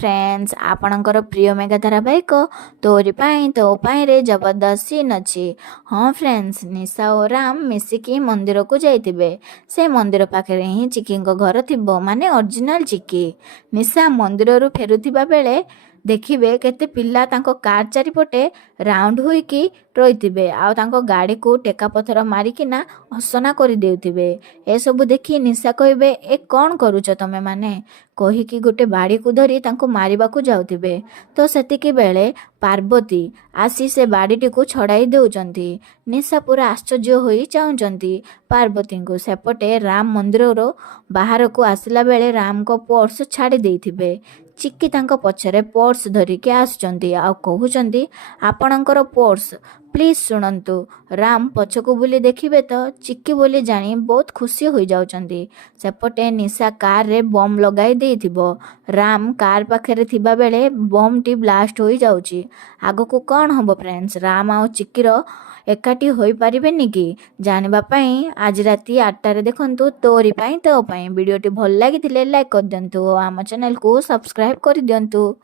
Friends आपणकर प्रिय mega धारावाहिक तोरी पाई तो पाई रे जबरदस्त सीन अच्छी। हाँ फ्रेंड्स, निशा और राम मिसिकी मंदिर को जाइतिबे। से मंदिर पाखे ही चिकी घर थी माने ओरिजिनल चिकी। निशा मंदिर रु फेरुथिबा बेले देखिबे केते पिला तांको कार चारिपटे राउंड होइकी रहिथिबे आउ तांको गाड़ी को टेका पथर मारिकिना हसना कर देउथिबे। ए सब देखी निशा कहबे ए कौन करूच तमे माने कहिकी गोटे बाड़ी को धरी तांको मारिबा को जाउथिबे। तो सेतिकी बेले पार्वती आसी से बाड़ीटी को छड़ाई देउचंती। निशा पूरा आश्चर्य होई चाहुचंती पार्वती को। सेपटे राम मंदिर बाहर को आसला बेले राम को पर्स छाड़ी देइथिबे। चिक्की तांको पछरे पर्स धरिकी आसुचंती आउ कहउचंती आपणकर पर्स प्लीज शुणंतु। राम पछको बुली देखिबे तो चिक्की बोली जानी बहुत खुशी हो जाउचंती। सेपटे निशा कार रे बम लगाई देइथिबो। राम कार पाखरे थिबा बेले बम टी ब्लास्ट हो जाउची। आगको कौन हबो फ्रेंड्स, राम आउ चिक्कीर एकाठी होई पारिबेनी कि जानिबा पई आज राति 8 रे देखंतु तोरी पाई तो पाई। वीडियोटी भल लागिथिले लाइक कर दियंतु, आम चैनल को सब्सक्राइब कर दियंतु।